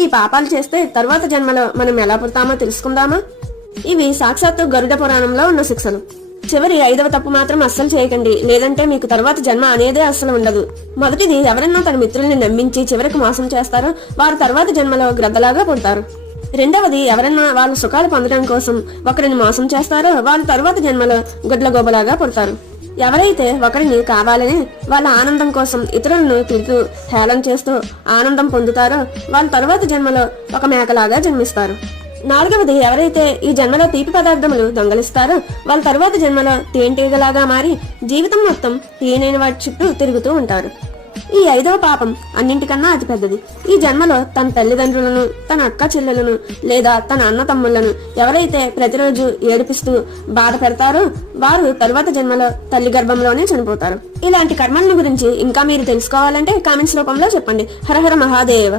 ఈ పాపాలు చేస్తే తరువాత జన్మలో మనం ఎలా పుడతామో తెలుసుకుందామా? ఇవి సాక్షాత్తు గరుడ పురాణంలో ఉన్న శిక్షలు. చివరి 5వ తప్పు మాత్రం అస్సలు చేయకండి, లేదంటే మీకు తరువాత జన్మ అనేదే అస్సలు ఉండదు. మొదటిది, ఎవరన్నా తన మిత్రుల్ని నమ్మించి చివరికి మోసం చేస్తారో వారు తరువాత జన్మలో గ్రద్దలాగా పుడతారు. రెండవది, ఎవరన్నా వాళ్ళ సుఖాలు పొందడం కోసం ఒకరిని మోసం చేస్తారో వాళ్ళు తరువాత జన్మలో గుడ్లగోబలాగా పుడతారు. ఎవరైతే ఒకరిని కావాలని వాళ్ళ ఆనందం కోసం ఇతరులను తిడుతూ హేళన చేస్తూ ఆనందం పొందుతారో వాళ్ళు తరువాత జన్మలో ఒక మేకలాగా జన్మిస్తారు. నాలుగవది, ఎవరైతే ఈ జన్మలో తీపి పదార్థములు దొంగలిస్తారో వాళ్ళ తరువాత జన్మలో తేనెటీగలాగా మారి జీవితం మొత్తం తీయనైన వాటి చుట్టూ తిరుగుతూ ఉంటారు. ఈ 5వ పాపం అన్నింటికన్నా అతి పెద్దది. ఈ జన్మలో తన తల్లిదండ్రులను, తన అక్క చెల్లెలను లేదా తన అన్న తమ్ముళ్లను ఎవరైతే ప్రతిరోజు ఏడిపిస్తూ బాధ పెడతారో వారు తరువాత జన్మలో తల్లి గర్భంలోనే చనిపోతారు. ఇలాంటి కర్మలను గురించి ఇంకా మీరు తెలుసుకోవాలంటే కామెంట్స్ రూపంలో చెప్పండి. హర హర మహాదేవ.